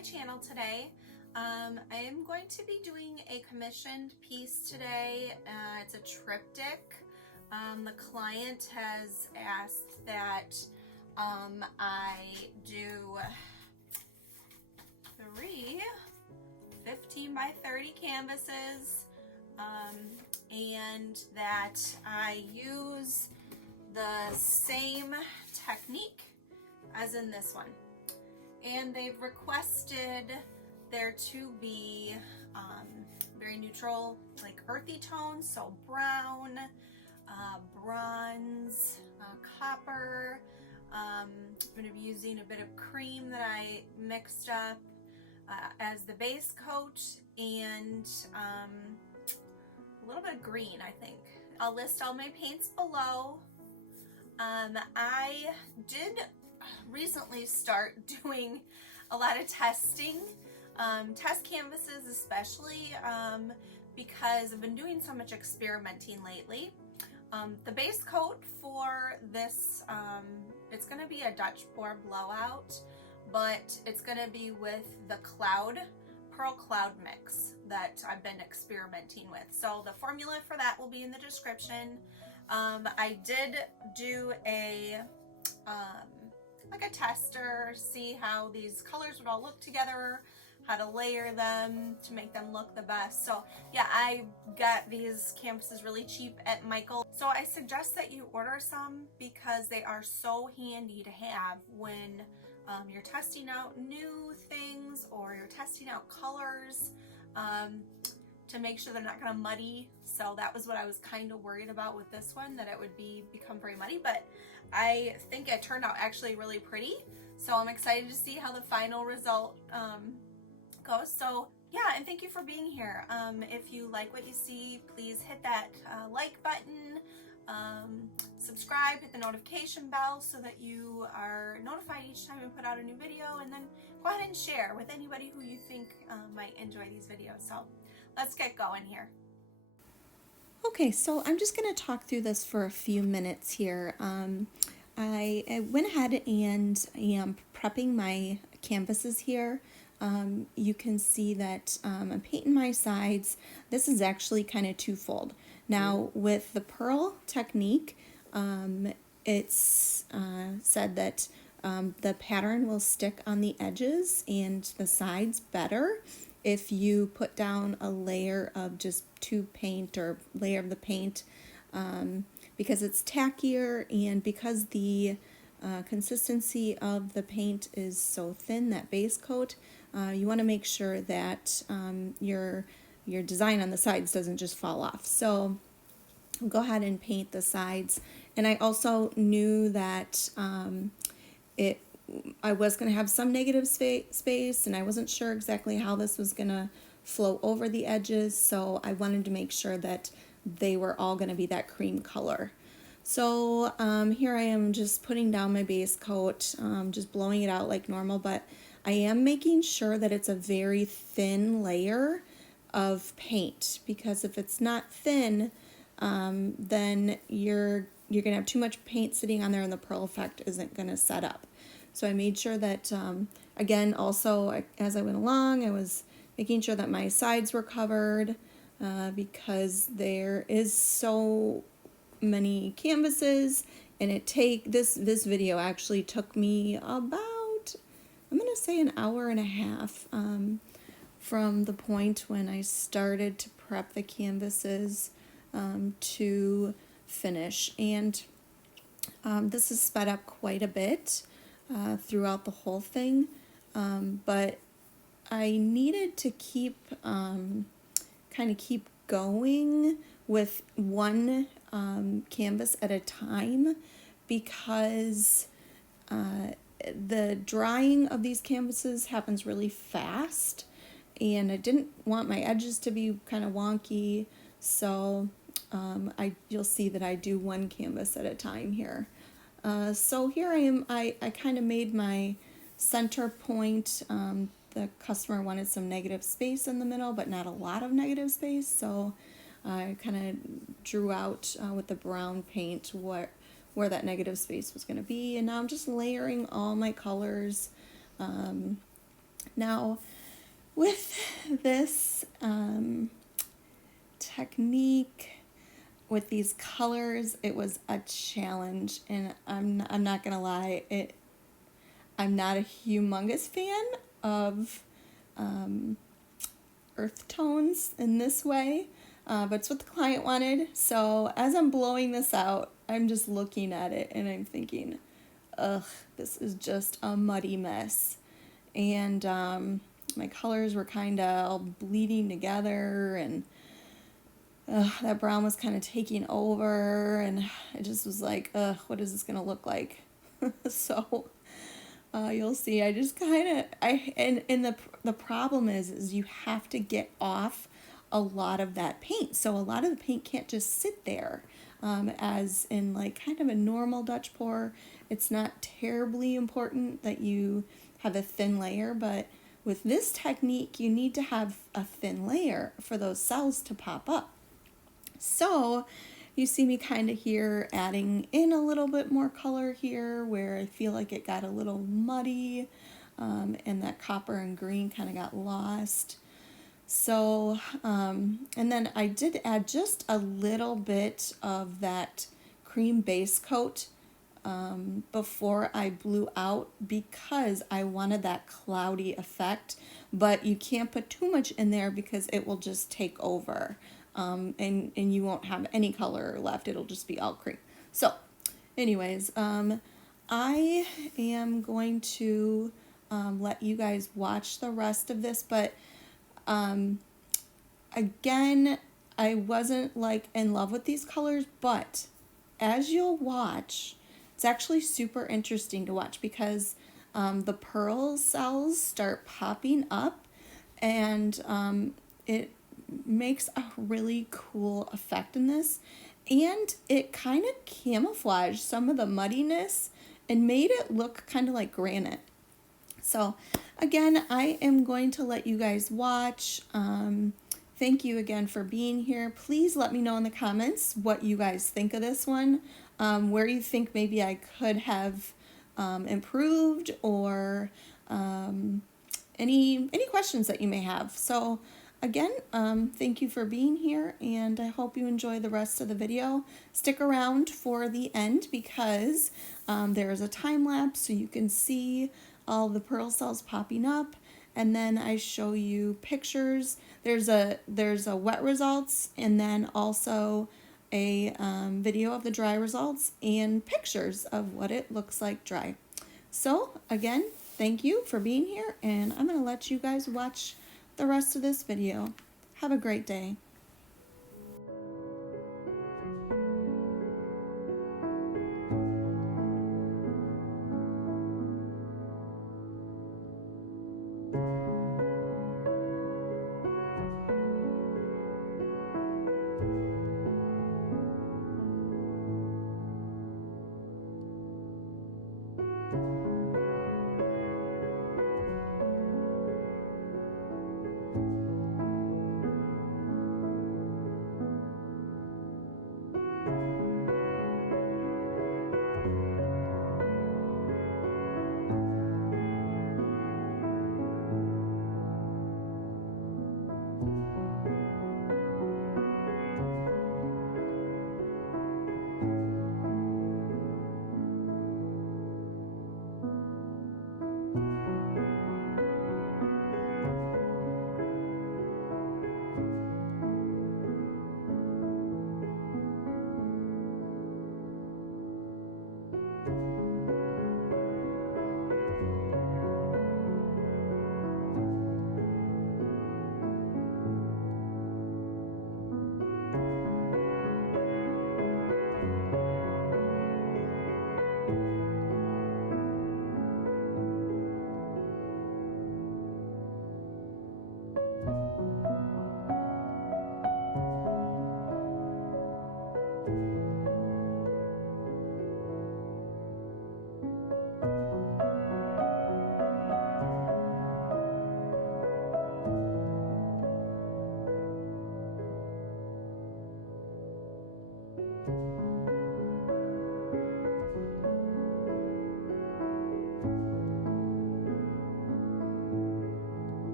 my channel today. I am going to be doing a commissioned piece today. It's a triptych. The client has asked that I do 3 15 by 30 canvases and that I use the same technique as in this one. And they've requested there to be very neutral, like earthy tones, so brown, bronze, copper. I'm going to be using a bit of cream that I mixed up as the base coat, and a little bit of green, I think. I'll list all my paints below. I did recently start doing a lot of testing, test canvases especially, because I've been doing so much experimenting lately. The base coat for this, it's going to be a Dutch pour blowout, but it's going to be with the Pearl Cloud mix that I've been experimenting with. So the formula for that will be in the description. I did do a like a tester, see how these colors would all look together, how to layer them to make them look the best. So yeah, I got these canvases really cheap at Michael. So I suggest that you order some because they are so handy to have when you're testing out new things or you're testing out colors, to make sure they're not going to muddy. So that was what I was kind of worried about with this one, that it would become very muddy, but I think it turned out actually really pretty. So I'm excited to see how the final result goes. So yeah, and thank you for being here. If you like what you see, please hit that like button, subscribe, hit the notification bell so that you are notified each time we put out a new video, and then go ahead and share with anybody who you think might enjoy these videos. So let's get going here. Okay, so I'm just going to talk through this for a few minutes here. I went ahead and am prepping my canvases here. You can see that I'm painting my sides. This is actually kind of twofold. Now with the Pearl technique, it's said that the pattern will stick on the edges and the sides better if you put down a layer of just tube paint or layer of the paint, because it's tackier, and because the consistency of the paint is so thin, that base coat, you want to make sure that your design on the sides doesn't just fall off. So go ahead and paint the sides. And I also knew that I was going to have some negative space, and I wasn't sure exactly how this was going to flow over the edges, so I wanted to make sure that they were all going to be that cream color. So here I am just putting down my base coat, just blowing it out like normal, but I am making sure that it's a very thin layer of paint, because if it's not thin, then you're going to have too much paint sitting on there and the pearl effect isn't going to set up. So I made sure that, again, also as I went along, I was making sure that my sides were covered, because there is so many canvases, and this video actually took me about, I'm going to say, an hour and a half from the point when I started to prep the canvases to finish. And this is sped up quite a bit throughout the whole thing, but I needed to keep keep going with one canvas at a time, because the drying of these canvases happens really fast, and I didn't want my edges to be kind of wonky, so you'll see that I do one canvas at a time here. So here I am. I kind of made my center point. The customer wanted some negative space in the middle, but not a lot of negative space, so I kind of drew out with the brown paint where that negative space was going to be. And now I'm just layering all my colors Now, with this technique, with these colors, it was a challenge, and I'm not gonna lie, I'm not a humongous fan of earth tones in this way, but it's what the client wanted. So as I'm blowing this out, I'm just looking at it and I'm thinking, ugh, this is just a muddy mess. And my colors were kind of all bleeding together, and that brown was kind of taking over, and I just was like, ugh, what is this gonna look like? So you'll see, I just kind of, and the problem is you have to get off a lot of that paint. So a lot of the paint can't just sit there. As in like kind of a normal Dutch pour, it's not terribly important that you have a thin layer, but with this technique, you need to have a thin layer for those cells to pop up. So you see me kind of here adding in a little bit more color here where I feel like it got a little muddy, and that copper and green kind of got lost. So, and then I did add just a little bit of that cream base coat before I blew out, because I wanted that cloudy effect, but you can't put too much in there because it will just take over. And you won't have any color left. It'll just be all cream. So anyways, I am going to let you guys watch the rest of this, but again, I wasn't like in love with these colors, but as you'll watch, it's actually super interesting to watch because the pearl cells start popping up, and it makes a really cool effect in this, and it kind of camouflaged some of the muddiness and made it look kind of like granite. So again, I am going to let you guys watch. Thank you again for being here. Please let me know in the comments what you guys think of this one, where you think maybe I could have improved, or any questions that you may have. So again, thank you for being here, and I hope you enjoy the rest of the video. Stick around for the end because there is a time lapse so you can see all the pearl cells popping up, and then I show you pictures. There's a wet results, and then also a video of the dry results and pictures of what it looks like dry. So again, thank you for being here, and I'm going to let you guys watch the rest of this video. Have a great day.